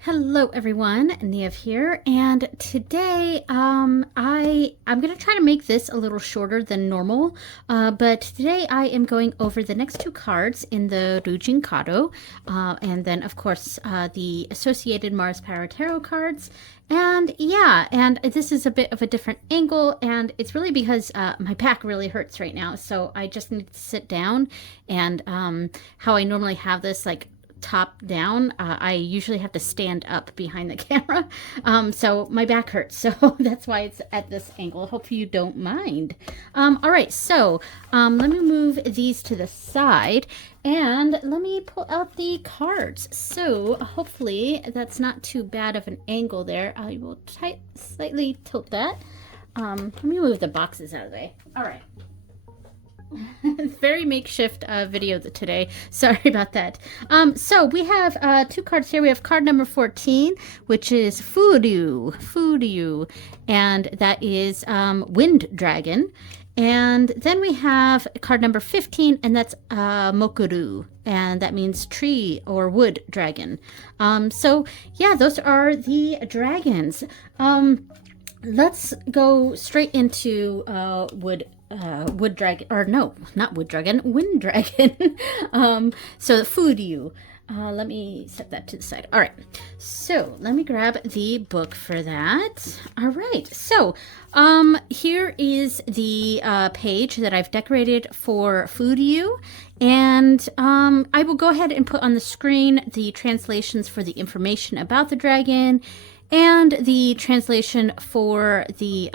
Hello everyone, Niev here, and today I'm gonna try to make this a little shorter than normal, but today I am going over the next two cards in the Ryuu Kado, and then of course the associated Mars Power Tarot cards, and yeah, and this is a bit of a different angle, and it's really because my back really hurts right now, so I just need to sit down, and how I normally have this like top down, I usually have to stand up behind the camera, so my back hurts, so that's why it's at this angle. Hope you don't mind. All right, so let me move these to the side and let me pull out the cards. So hopefully that's not too bad of an angle there. I will slightly tilt that. Let me move the boxes out of the way. All right. Very makeshift video today. Sorry about that. So we have two cards here. We have card number 14, which is Ryuu, and that is Wind Dragon. And then we have card number 15, and that's Moku, and that means tree or wood dragon. So yeah, those are the dragons. Let's go straight into wood dragon, or no, not wood dragon, wind dragon. So Ryuu. Let me set that to the side. All right, so let me grab the book for that. All right, so here is the page that I've decorated for Ryuu, and I will go ahead and put on the screen the translations for the information about the dragon and the translation for the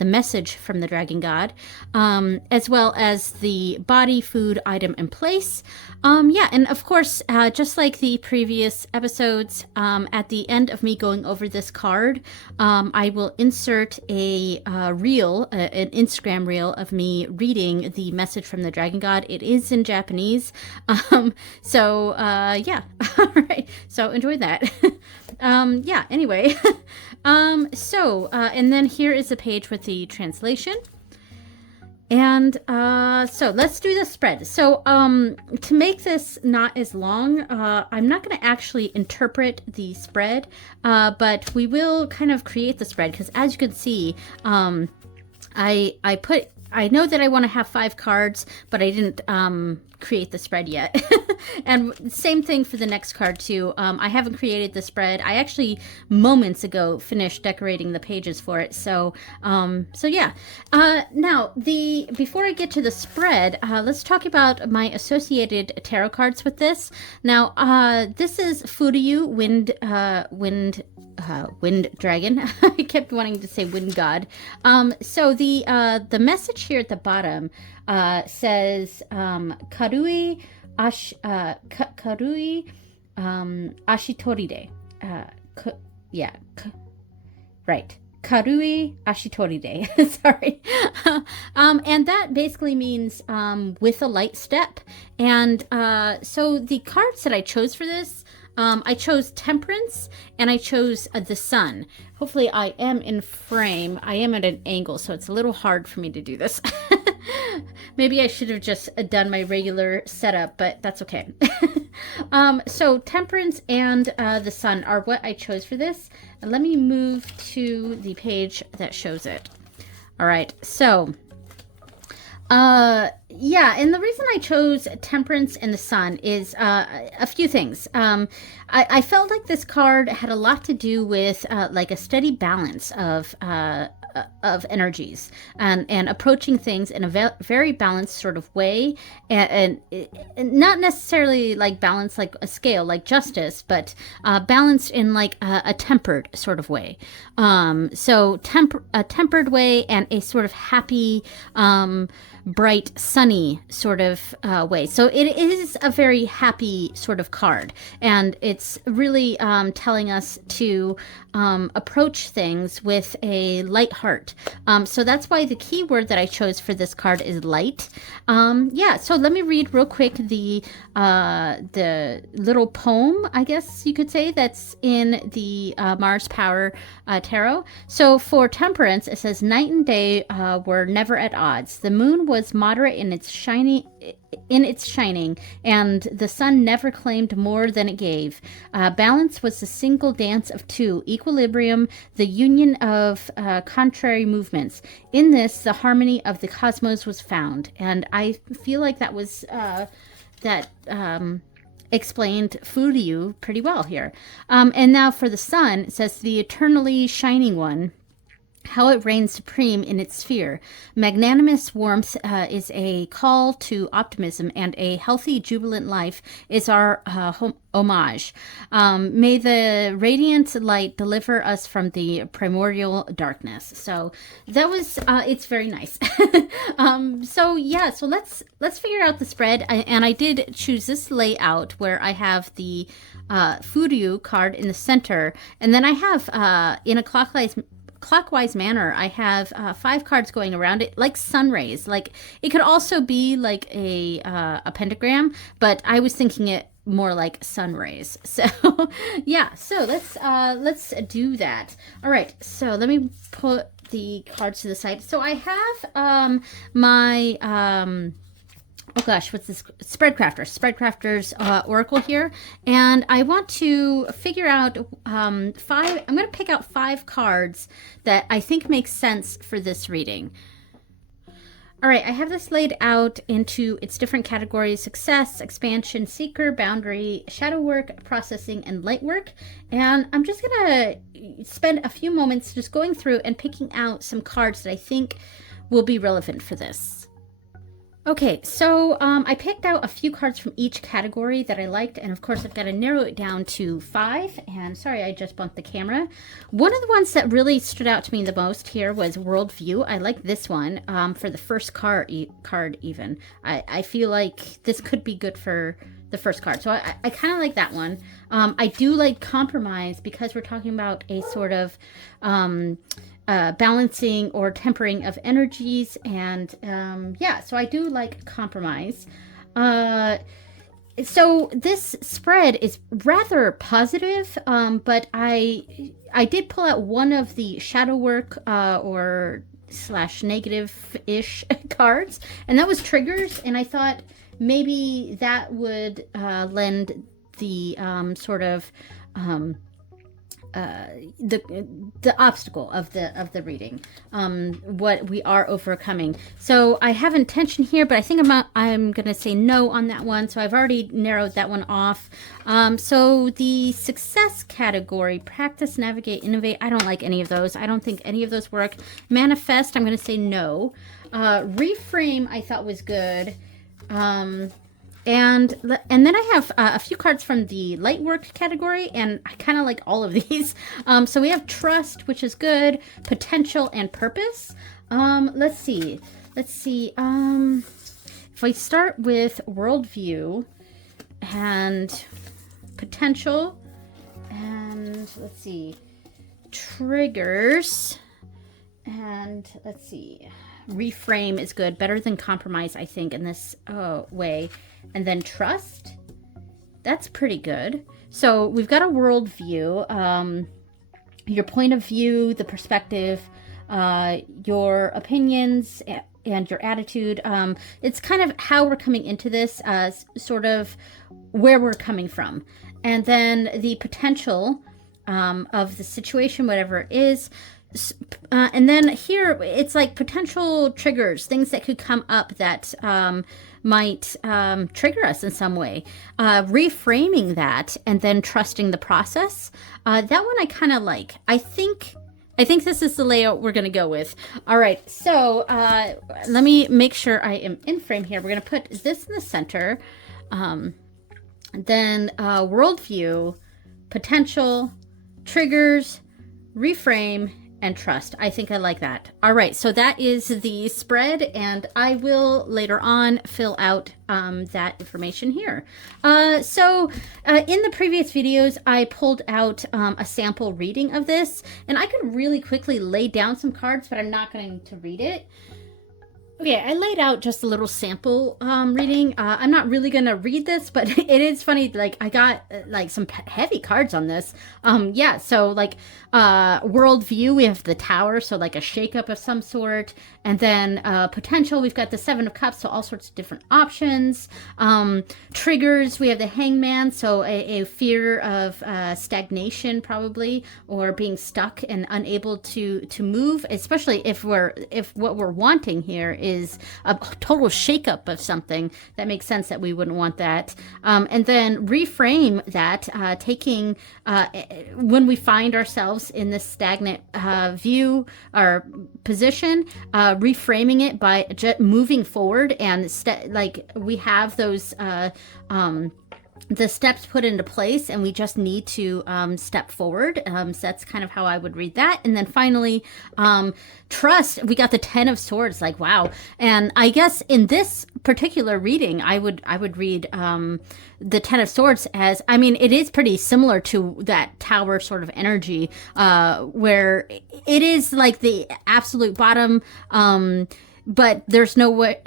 message from the dragon god, as well as the body, food, item, and place. Yeah, and of course, just like the previous episodes, at the end of me going over this card, I will insert a reel, an Instagram reel of me reading the message from the dragon god. It is in Japanese, so yeah. All right, so enjoy that. Yeah, anyway. And then here is a page with the translation. And so let's do the spread. So to make this not as long, I'm not going to actually interpret the spread, but we will kind of create the spread, because as you can see, I know that I want to have 5 cards, but I didn't create the spread yet. And same thing for the next card too. I haven't created the spread. I actually moments ago finished decorating the pages for it. So yeah. Now before I get to the spread, let's talk about my associated tarot cards with this. Now this is Ryuu, wind dragon. I kept wanting to say wind god. So the message here at the bottom says karui ashitoride. Right. Karui ashitoride. Sorry. And that basically means with a light step. And so the cards that I chose for this, I chose Temperance, and I chose the Sun. Hopefully I am in frame. I am at an angle, so it's a little hard for me to do this. Maybe I should have just done my regular setup, but that's okay. So Temperance and the Sun are what I chose for this. And let me move to the page that shows it. All right, so yeah, and the reason I chose Temperance and the Sun is a few things. I felt like this card had a lot to do with like a steady balance of energies and approaching things in a very balanced sort of way, and not necessarily like balance like a scale like justice, but balanced in like a tempered sort of way. So a tempered way and a sort of happy, bright, sunny sort of way. So it is a very happy sort of card, and it's really telling us to approach things with a light heart. So that's why the key word that I chose for this card is light. Yeah, so let me read real quick the little poem, I guess you could say, that's in the Mars Power Tarot. So for Temperance, it says, night and day were never at odds. The moon was moderate in its shining, and the sun never claimed more than it gave. Balance was the single dance of two, equilibrium, the union of contrary movements. In this, the harmony of the cosmos was found. And I feel like that was explained Furyu pretty well here. And now for the sun, it says the eternally shining one, how it reigns supreme in its sphere. Magnanimous warmth is a call to optimism, and a healthy, jubilant life is our homage. May the radiant light deliver us from the primordial darkness. So that was, it's very nice. So yeah, so let's figure out the spread. And I did choose this layout where I have the Furyu card in the center, and then I have in a clockwise manner, I have 5 cards going around it, like sun rays. Like it could also be like a pentagram, but I was thinking it more like sun rays. So yeah, so let's do that. All right, so let me put the cards to the side. So I have my oh gosh, what's this? Spreadcrafter's Oracle here. And I want to figure out 5, I'm going to pick out 5 cards that I think make sense for this reading. All right, I have this laid out into its different categories: success, expansion, seeker, boundary, shadow work, processing, and light work. And I'm just going to spend a few moments just going through and picking out some cards that I think will be relevant for this. Okay, so I picked out a few cards from each category that I liked, and of course I've got to narrow it down to 5, and sorry I just bumped the camera. One of the ones that really stood out to me the most here was Worldview. I like this one for the first card even. I feel like this could be good for the first card, so I kind of like that one. I do like Compromise because we're talking about a sort of balancing or tempering of energies, and yeah, so I do like Compromise. So this spread is rather positive, but I did pull out one of the shadow work or / negative-ish cards, and that was Triggers, and I thought maybe that would lend the sort of the obstacle of the reading, what we are overcoming. So I have intention here, but I think I'm gonna say no on that one. So I've already narrowed that one off. So the success category: practice, navigate, innovate. I don't like any of those. I don't think any of those work. Manifest, I'm gonna say no. Reframe, I thought was good. And then I have a few cards from the light work category, and I kind of like all of these. So we have Trust, which is good, Potential, and Purpose. Let's see. If I start with Worldview and Potential, and let's see, Triggers, and let's see, Reframe is good, better than Compromise, I think, in this way. And then Trust, that's pretty good. So we've got a worldview, your point of view, the perspective, your opinions, and your attitude. It's kind of how we're coming into this, sort of where we're coming from. And then the potential of the situation, whatever it is. And then here, it's like potential triggers, things that could come up that might trigger us in some way. Reframing that and then trusting the process. That one I kind of like. I think this is the layout we're going to go with. All right, so let me make sure I am in frame here. We're going to put this in the center. Then worldview, potential, triggers, reframe, and trust. I think I like that. All right, so that is the spread, and I will later on fill out that information here. So in the previous videos, I pulled out a sample reading of this, and I could really quickly lay down some cards, but I'm not going to read it. Okay, I laid out just a little sample reading. I'm not really gonna read this, but it is funny. Like I got like some heavy cards on this. Yeah. So like worldview, we have the Tower, so like a shakeup of some sort, and then potential. We've got the Seven of Cups, so all sorts of different options. Triggers, we have the Hangman, so a fear of stagnation probably, or being stuck and unable to move, especially if what we're wanting here is a total shakeup of something. That makes sense that we wouldn't want that. And then reframe that, taking when we find ourselves in this stagnant view or position, reframing it by just moving forward and like we have those the steps put into place and we just need to step forward. So that's kind of how I would read that. And then finally, trust. We got the 10 of Swords, like, wow. And I guess in this particular reading, I would read the 10 of Swords as, I mean, it is pretty similar to that Tower sort of energy, where it is like the absolute bottom, but there's no way,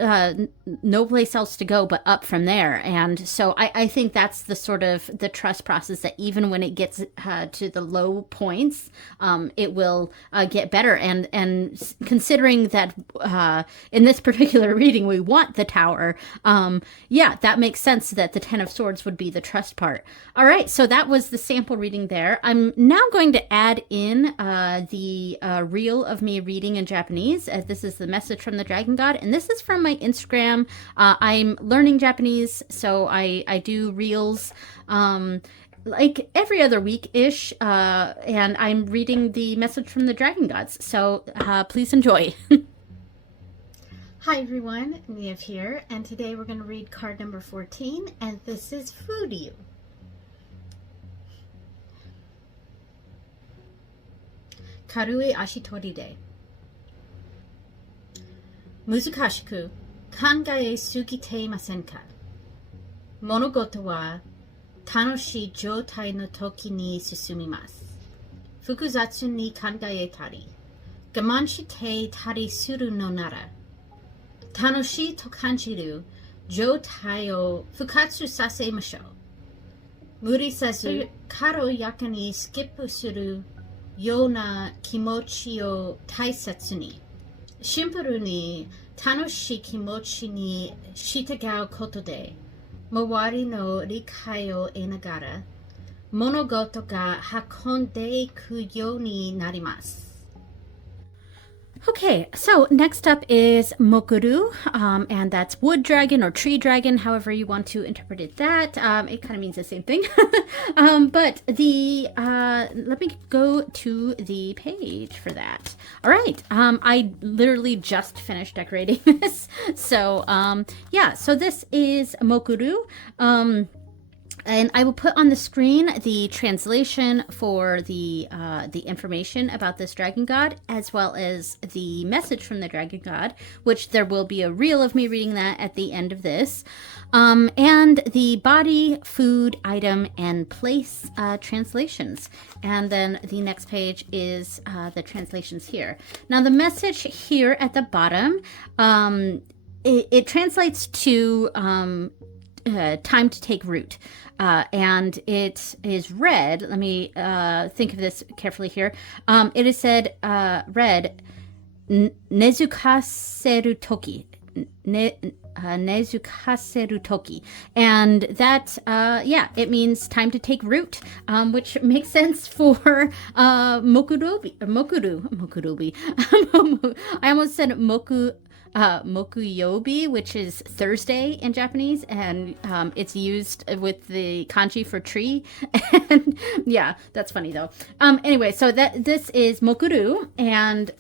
no place else to go but up from there. And so I think that's the sort of the trust process, that even when it gets to the low points, it will get better. And considering that in this particular reading we want the Tower, yeah, that makes sense that the 10 of Swords would be the trust part. All right, so that was the sample reading there. I'm now going to add in the reel of me reading in Japanese. This is the message from the Dragon God, and this is from my Instagram. I'm learning Japanese, so I do reels like every other week-ish, and I'm reading the message from the Dragon Gods, so please enjoy. Hi everyone, Niev here, and today we're going to read card number 14, and this is Ryuu. Karui Ashitori de. 難しく考えすぎていませんか？物事は楽しい状態の時に進みます。複雑に考えたり、我慢してたりするのなら、楽しいと感じる状態を復活させましょう。無理せず軽やかにスキップするような気持ちを大切に。シンプルに楽しい気持ちに従うことで、周りの理解を得ながら、物事が運んでいくようになります。Okay, so next up is Moku, and that's wood dragon or tree dragon, however you want to interpret that. It kind of means the same thing. But let me go to the page for that. All right, I literally just finished decorating this. So, yeah, so this is Moku. And I will put on the screen the translation for the information about this dragon god, as well as the message from the dragon god, which there will be a reel of me reading that at the end of this, and the body, food, item, and place translations. And then the next page is the translations here. Now the message here at the bottom, it translates to time to take root. And it is read, let me think of this carefully here. It is said, read, nezukaseru toki. Nezukaseru toki. And that, yeah, it means time to take root, which makes sense for Mokurubi. I almost said Mokuyobi, which is Thursday in Japanese, and it's used with the kanji for tree. And yeah, that's funny though. Anyway, so this is Mokuru, and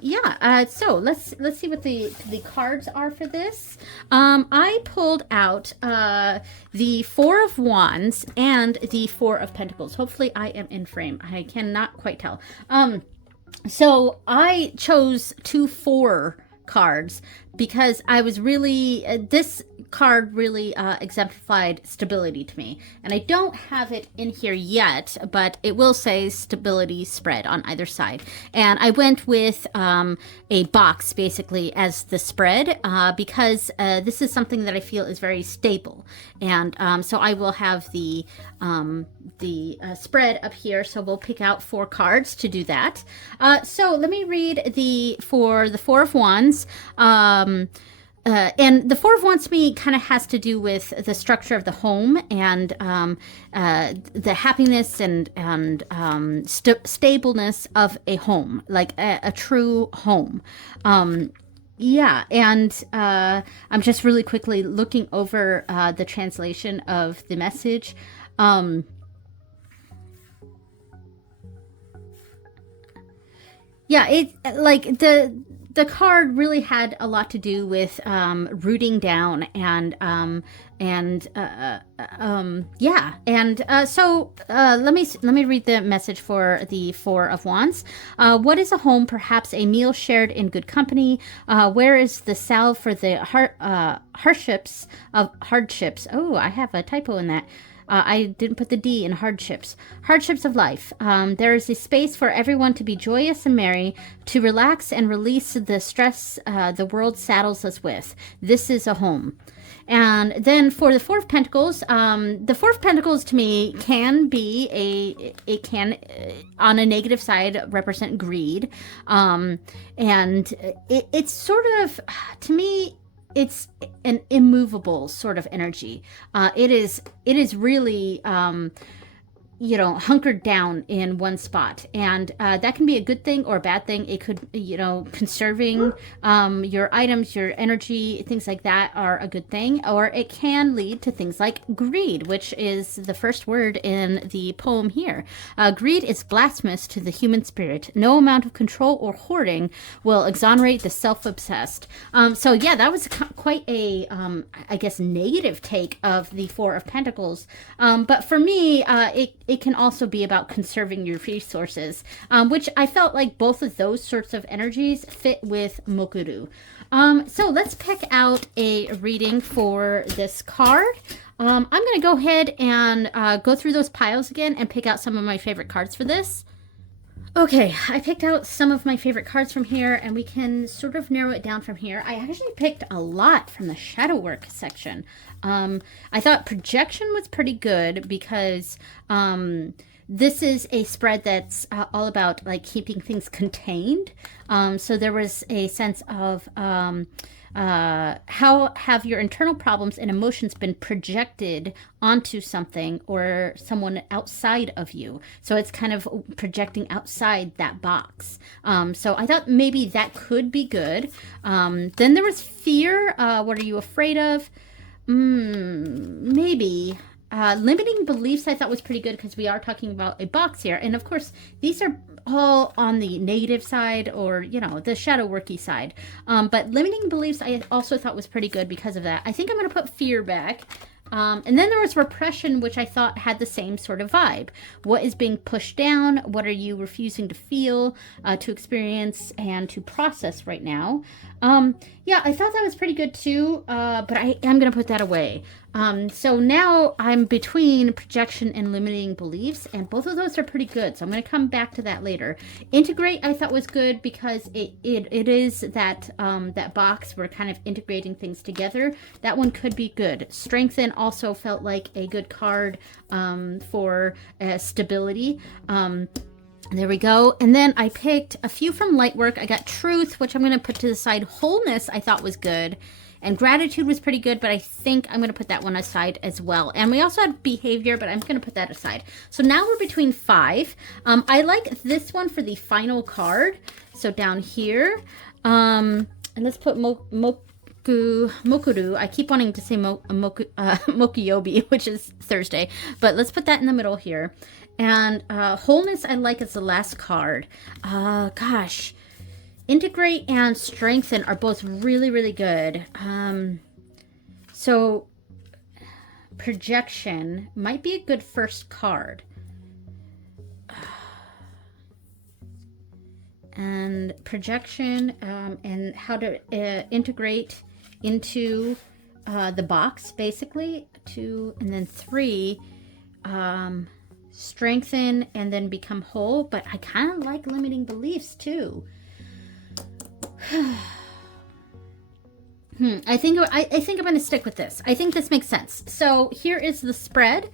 yeah. So let's see what the cards are for this. I pulled out the Four of Wands and the Four of Pentacles. Hopefully, I am in frame. I cannot quite tell. So I chose 2 4 cards because I was really this card really exemplified stability to me. And I don't have it in here yet, but it will say stability spread on either side. And I went with a box basically as the spread because this is something that I feel is very stable. And so I will have the spread up here. So we'll pick out 4 cards to do that. So let me read for the Four of Wands. And the Four of Wands to me kind of has to do with the structure of the home and the happiness and stableness of a home, like a true home. Yeah, and I'm just really quickly looking over the translation of the message. Yeah, it like the card really had a lot to do with rooting down and yeah, and so let me read the message for the Four of Wands. What is a home? Perhaps a meal shared in good company. Where is the salve for the hardships? Oh, I have a typo in that. I didn't put the D in hardships. Hardships of life. There is a space for everyone to be joyous and merry, to relax and release the stress the world saddles us with. This is a home. And then for the Four of Pentacles, the Four of Pentacles to me can be it can on a negative side represent greed. And it's sort of, to me, it's an immovable sort of energy. It is really hunkered down in one spot. And that can be a good thing or a bad thing. It could, conserving your items, your energy, things like that are a good thing. Or it can lead to things like greed, which is the first word in the poem here. Greed is blasphemous to the human spirit. No amount of control or hoarding will exonerate the self-obsessed. So yeah, that was quite a, I guess, negative take of the Four of Pentacles. But for me, it can also be about conserving your resources, which I felt like both of those sorts of energies fit with Moku. So let's pick out a reading for this card. I'm going to go ahead and go through those piles again and pick out some of my favorite cards for this. Okay, I picked out some of my favorite cards from here, and we can sort of narrow it down from here. I actually picked a lot from the shadow work section. I thought projection was pretty good because this is a spread that's all about like keeping things contained. So there was a sense of how have your internal problems and emotions been projected onto something or someone outside of you? So it's kind of projecting outside that box. So I thought maybe that could be good. Then there was fear. What are you afraid of? Maybe. Limiting beliefs I thought was pretty good because we are talking about a box here. And of course, these are all on the negative side or, the shadow worky side. But limiting beliefs I also thought was pretty good because of that. I think I'm going to put fear back. And then there was repression, which I thought had the same sort of vibe. What is being pushed down? What are you refusing to feel, to experience, and to process right now? Yeah, I thought that was pretty good too, but I am going to put that away. So now I'm between projection and limiting beliefs, and both of those are pretty good. So I'm going to come back to that later. Integrate I thought was good because it is that that box. We're kind of integrating things together. That one could be good. Strengthen also felt like a good card for stability. There we go. And then I picked a few from Lightwork. I got Truth, which I'm going to put to the side. Wholeness I thought was good. And Gratitude was pretty good, but I think I'm going to put that one aside as well. And we also had Behavior, but I'm going to put that aside. So now we're between 5. I like this one for the final card. So down here. And let's put Mokuru. I keep wanting to say Mokuyobi, which is Thursday. But let's put that in the middle here. And Wholeness I like as the last card. Gosh. Integrate and Strengthen are both really, really good. So Projection might be a good first card. And Projection and how to integrate into the box, basically. 2 and then 3, strengthen and then become whole. But I kind of like limiting beliefs too. I think I'm going to stick with this. I think this makes sense. So here is the spread.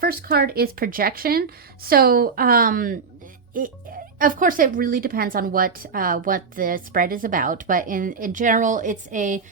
First card is projection. So of course, it really depends on what the spread is about. But in general, it's a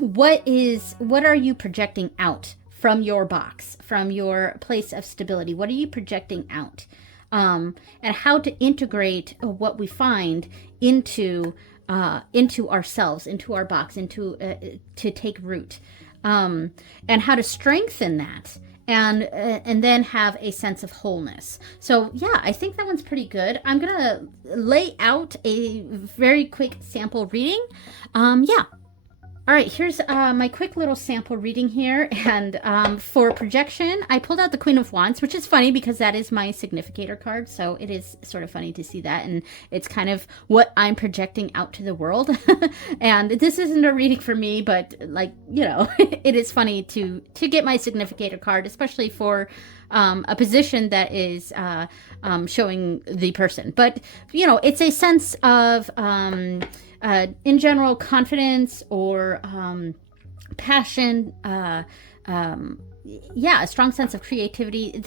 what are you projecting out from your box, from your place of stability? What are you projecting out? And how to integrate what we find into ourselves, into our box, to take root, and how to strengthen that, and then have a sense of wholeness. So yeah, I think that one's pretty good. I'm gonna lay out a very quick sample reading. Yeah. All right, here's my quick little sample reading here. And for projection, I pulled out the Queen of Wands, which is funny because that is my significator card. So it is sort of funny to see that. And it's kind of what I'm projecting out to the world. And this isn't a reading for me, but like, you know, it is funny to get my significator card, especially for a position that is showing the person. But, you know, it's a sense of... in general, confidence or passion, yeah, a strong sense of creativity,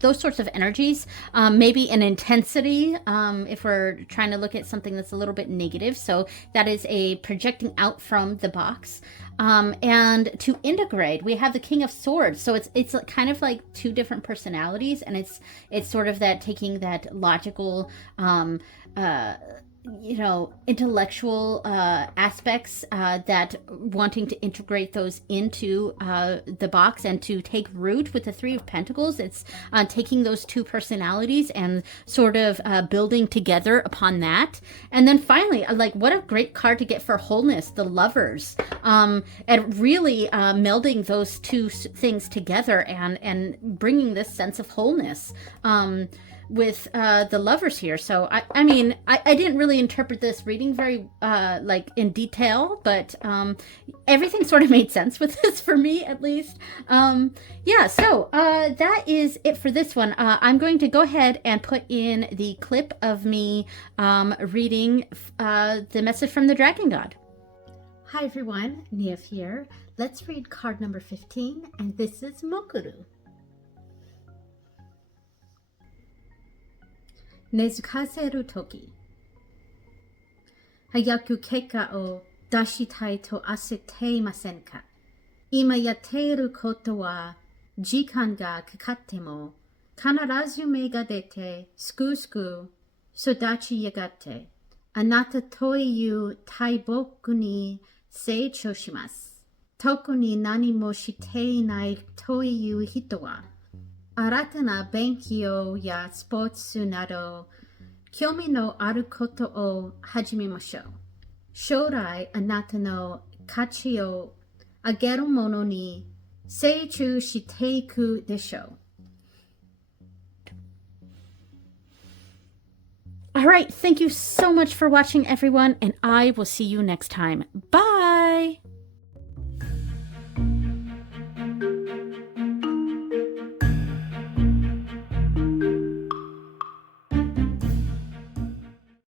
those sorts of energies, maybe an intensity, if we're trying to look at something that's a little bit negative. So that is a projecting out from the box. And to integrate, we have the King of Swords. So it's kind of like two different personalities, and it's sort of that taking that logical, you know, intellectual aspects, that wanting to integrate those into the box and to take root with the Three of Pentacles. It's taking those two personalities and sort of building together upon that. And then finally, like, what a great card to get for wholeness, the Lovers, and really melding those two things together and bringing this sense of wholeness with the Lovers here. So I mean, I didn't really interpret this reading very like in detail, but everything sort of made sense with this for me, at least. Yeah, so that is it for this one. I'm going to go ahead and put in the clip of me reading the message from the Dragon God. Hi everyone, Niev here. Let's read card number 15, and this is Moku. 根付かせるとき、早く結果を出したいと焦っていませんか？今やっていることは時間がかかっても必ず芽が出てすくすく育ちやがってあなたという大木に成長します。特に何もしていないという人は新たな勉強やスポーツなど興味のあることを始めましょう。将来あなたの価値を上げるものに成長していくでしょう。All right, thank you so much for watching, everyone, and I will see you next time. Bye!